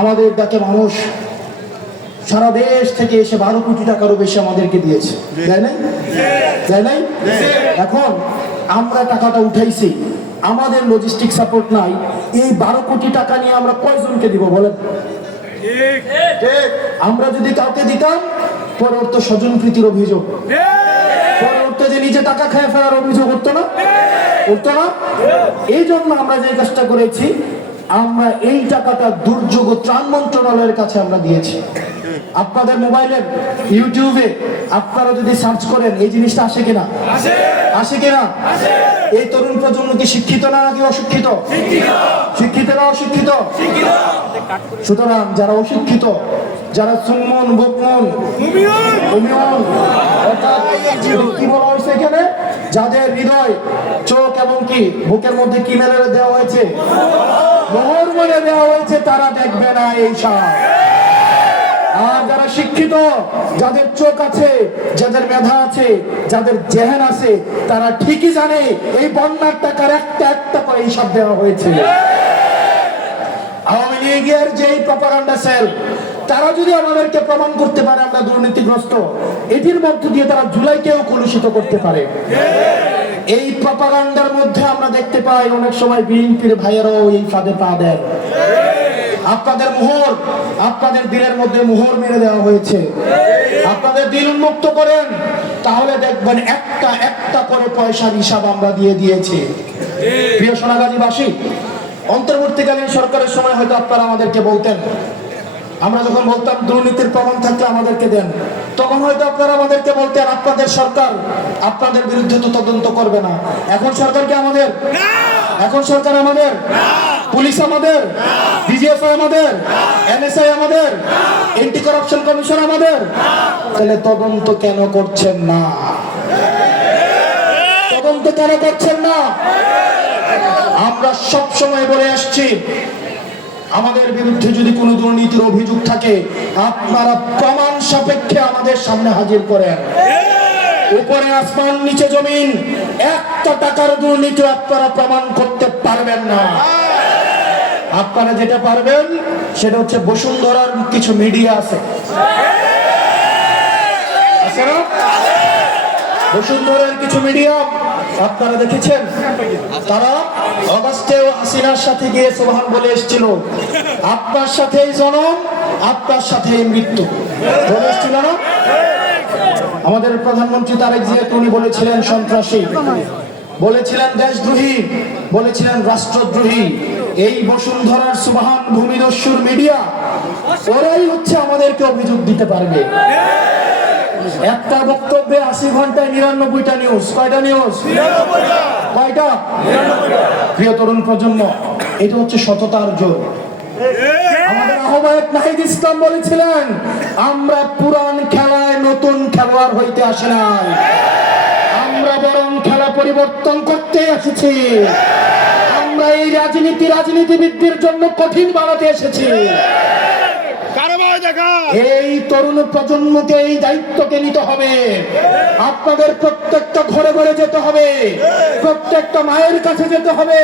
আমাদের ডাকে মানুষ সারা দেশ থেকে এসে 12 কোটি টাকারও বেশি আমাদেরকে দিয়েছে, তাই নাই? তাই নাই? এখন আমরা টাকাটা উঠাইছি, আমাদের লজিস্টিক সাপোর্ট নাই, এই 12 কোটি টাকা নিয়ে আমরা কয়জনকে দিব বলেন? আমরা যদি কাউকে দিতাম পরে ওর তো স্বজনপ্রীতির অভিযোগ, পরে ওর তো যে নিজে টাকা খেয়ে ফেলার অভিযোগ উঠতো না, উঠতো না। এই জন্য আমরা যে কাজটা করেছি, আমরা এই টাকাটা দুর্যোগ ত্রাণ মন্ত্রণালয়ের কাছে আমরা দিয়েছি। আপনাদের মোবাইলের ইউটিউবে আপনারা যদি সার্চ করেন এই জিনিসটা আসে কিনা, আসে কিনা? এই তরুণ প্রজন্ম কি শিক্ষিত না নাকি অশিক্ষিত? শিক্ষিত না অশিক্ষিত? সুতরাং যারা অশিক্ষিত, যারা সুমন বকমন উমিয়ন, অর্থাৎ কি বলা হয়েছে এখানে, যাদের হৃদয়, চোখ এবং কি বুকের মধ্যে কি মেলে দেওয়া হয়েছে, মোহর মেলে দেওয়া হয়েছে, তারা দেখবে না এই সব। আর যারা শিক্ষিত, যাদের চোখ আছে, যাদের মেধা আছে, যাদের জেহেন আছে, তারা ঠিকই জানে এই বন্যার টাকার একটা একটা করে হিসাব দেওয়া হয়েছে। আওয়ামী লীগের যেই প্রপাগান্ডা সেল, তারা যদি আমাদেরকে প্রমাণ করতে পারে আমরা দুর্নীতিগ্রস্ত, এটির মধ্য দিয়ে তারা জুলাইকেও কলুষিত করতে পারে। এই প্রপাগান্ডার মধ্যে আমরা দেখতে পাই অনেক সময় বিএনপির ভাইয়েরাও এই ফাঁদে পা দেন। আপনাদের মোহর, আপনাদের দিলের মধ্যে মোহর মেরে দেওয়া হয়েছে। আপনাদের দিল উন্মুক্ত করেন, তাহলে দেখবেন একটা একটা করে পয়সার হিসাব আমরা দিয়ে দিয়েছি। প্রিয় সোনাগাজীবাসী, অন্তর্বর্তীকালীন সরকারের সময় হয়তো আপনারা আমাদেরকে বলতেন, আমরা যখন বলতাম দুর্নীতির প্রমাণ থাকলে আমাদেরকে দেন, তখন হয়তো আপনারা আমাদেরকে বলতেন আপনাদের সরকার আপনাদের বিরুদ্ধে তো তদন্ত করবে না। এখন সরকার কি আমাদের? এখন সরকার আমাদের? পুলিশ আমাদের? ডিজিএফআই আমাদের? এনএসআই আমাদের? এন্টি করাপশন কমিশন আমাদের? তাহলে তদন্ত কেন করছেন না? তদন্ত কেন করছেন না? আমরা সব সময় বলে আসছি, আমাদের বিরুদ্ধে যদি কোনো দুর্নীতির অভিযোগ থাকে আপনারা প্রমাণ সাপেক্ষে আমাদের সামনে হাজির করেন। উপরে আসমান নিচে জমিন, একটা টাকার দুর্নীতি আপনারা প্রমাণ করতে পারবেন না। আপনারা যেটা পারবেন সেটা হচ্ছে বসুন্ধরার কিছু মিডিয়া আছে, বসুন্ধরার কিছু মিডিয়া আপনারা দেখেছেন, তারা অগাস্টেও হাসিনার সাথে গিয়ে সুবহান বলে এসেছিল, আপনার সাথেই জনম, আপনার সাথেই মৃত্যু বলে এসেছিল না? আমাদের প্রধানমন্ত্রী তারেক জিয়া উনি বলেছিলেন সন্ত্রাসী, বলেছিলেন দেশদ্রোহী, বলেছিলেন রাষ্ট্রদ্রোহী। এই বসুন্ধরার সুবহান ভূমিদস্যুর মিডিয়া, ওরাই হচ্ছে আমাদেরকে অভিযোগ দিতে পারবে। একটা বক্তব্যে 80 ঘন্টায় 99টা নিউজ। কয়টা নিউজ? কয়টা? প্রিয় তরুণ প্রজন্ম, এটা হচ্ছে সততার জোর। আমাদের আহ্বায়ক নাহিদ ইসলাম বলেছিলেন, আমরা পুরান খেলায় নতুন খেলোয়াড় হইতে আসে নাই, আমরা বরং খেলা পরিবর্তন করতে এসেছি। আমরা এই রাজনীতিবিদদের জন্য কঠিন বানাতে এসেছি। এই তরুণ প্রজন্মকে এই দায়িত্বকে নিতে হবে। আপনাদের প্রত্যেকটা ঘরে ঘরে যেতে হবে, প্রত্যেকটা মায়ের কাছে যেতে হবে,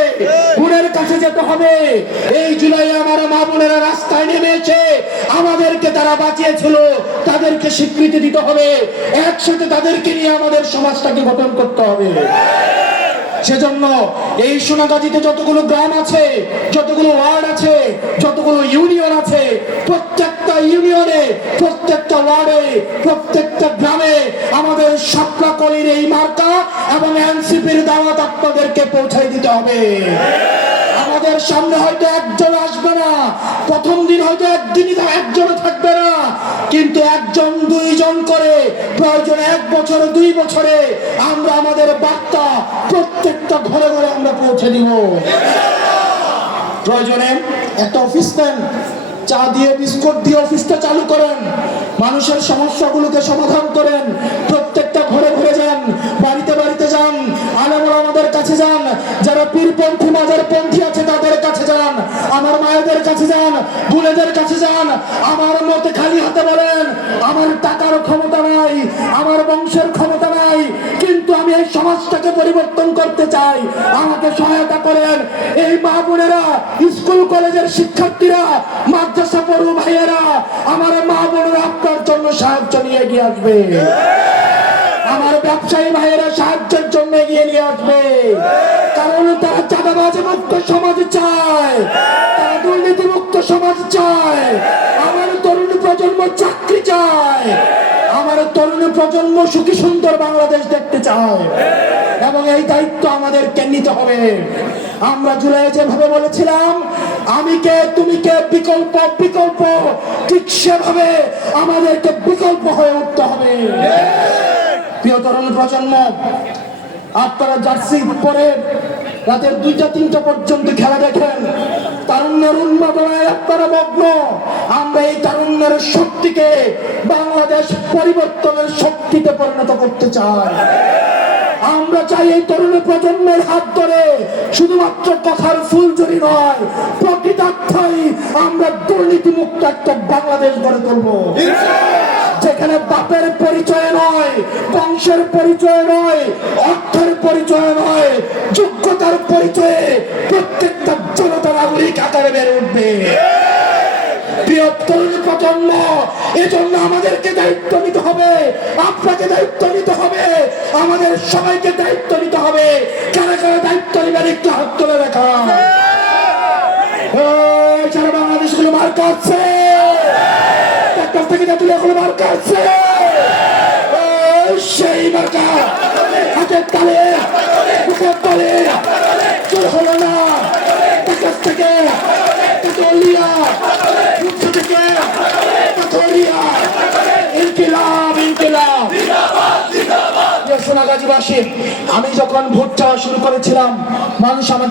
বোনের কাছে যেতে হবে। এই জুলাই আমার মা বোনেরা রাস্তায় নেমেছে, আমাদেরকে তারা বাঁচিয়েছিল, তাদেরকে স্বীকৃতি দিতে হবে। একসাথে তাদেরকে নিয়ে আমাদের সমাজটাকে গঠন করতে হবে। সেজন্য এই সোনাগাজীতে যতগুলো গ্রাম আছে, যতগুলো ওয়ার্ড আছে, যতগুলো ইউনিয়ন আছে, প্রত্যেকটা ইউনিয়নে, প্রত্যেকটা ওয়ার্ডে, প্রত্যেকটা গ্রামে আমাদের শাপলা কলির এই মার্কা এবং এনসিপির দাওয়াত আপনাদেরকে পৌঁছাই দিতে হবে। আমাদের সামনে হয়তো একজন আসবে না, প্রথম দিন হয়তো একজনও থাকবে না, কিন্তু একজন দুইজন করে প্রয়োজনে 1 বছর 2 বছরে আমরা আমাদের বার্তা প্রত্যেকটা ঘরে ঘরে আমরা পৌঁছে দিব। প্রয়োজনে একটা অফিস নেন, চা দিয়ে বিস্কুট দিয়ে অফিসটা চালু করেন, মানুষের সমস্যাগুলোকে সমাধান করেন, প্রত্যেকটা ঘরে ঘরে যান, বাড়িতে বাড়িতে যান, আলেম ওলামাদের কাছে যান, যারা পীরপন্থী মাজারপন্থী আছে তাদের কাছে যান, আমার মায়েদের কাছে যান, বোনেদের কাছে যান। আমার মতে খালি হাতে বলেন আমার টাকার ক্ষমতা নাই, আমার বংশের ক্ষমতা নাই, কিন্তু আমি এই সমাজটাকে পরিবর্তন করতে চাই, আমাকে সহায়তা করেন। এই মা বোনেরা, স্কুল কলেজের শিক্ষার্থীরা, মাদ্রাসা পড়ু ভাইয়েরা, আমার মা বোনেরা আপনার জন্য সাহায্য নিয়ে এগিয়ে আসবে। আমার ব্যবসায়ী ভাইয়েরা সাহায্যের জন্য এগিয়ে নিয়ে আসবে, কারণ তারা চাঁদাবাজ মুক্ত সমাজ চায়, তারা দুর্নীতি মুক্ত সমাজ চায়। আমার তরুণ প্রজন্ম চাকরি চায়, আমার তরুণ প্রজন্ম সুখী সুন্দর বাংলাদেশ দেখতে চায়, এবং এই দায়িত্ব আমাদেরকে নিতে হবে। আমরা জুলাই যেভাবে বলেছিলাম আমি কে তুমি কে বিকল্প বিকল্প, ঠিক সেভাবে আমাদেরকে বিকল্প হয়ে উঠতে হবে। প্রিয় তরুণ প্রজন্ম, আপনারা জার্সি পরে রাতের 2টা-3টা পর্যন্ত খেলা দেখেন, তারুণ্যের উন্মাদনায় আপনারা মগ্ন। আমরা এই তারুণ্যের শক্তিকে বাংলাদেশ পরিবর্তনের শক্তিতে পরিণত করতে চাই। আমরা চাই এই তরুণ প্রজন্মের হাত ধরে শুধুমাত্র কথার ফুলঝুরি নয়, প্রকৃতার্থেই আমরা দুর্নীতি মুক্ত একটা বাংলাদেশ গড়ে তুলব, যেখানে বাপের পরিচয় নয়, বংশের পরিচয় নয়, অর্থের পরিচয় নয়, যোগ্যতার পরিচয়ে প্রত্যেকটা জনতা নাগরিক আকারে বেড়ে উঠবে। প্রিয় তরুণ প্রজন্ম, এজন্য আমাদেরকে দায়িত্ব নিতে হবে, আপনাকে দায়িত্ব নিতে হবে, আমাদের সবাইকে দায়িত্ব নিতে হবে। কারা কারা দায়িত্ব নেবেন একটু হাত তুলে দেখা। সারা বাংলাদেশ গুলো মার্কা আছে, থেকে তুলে এখন মার্কা আছে, সেই মার্কা হাতের তালে বুকের তলে চোর হলো না, বিকাশ থেকে পাথরিয়া, মুখ্য থেকে পাথরিয়া, ইনকিলাব ইনকিলাব। সোনাগাজীবাসী, আমি যখন ভোট চাওয়া শুরু করেছিলাম মানুষ আমাকে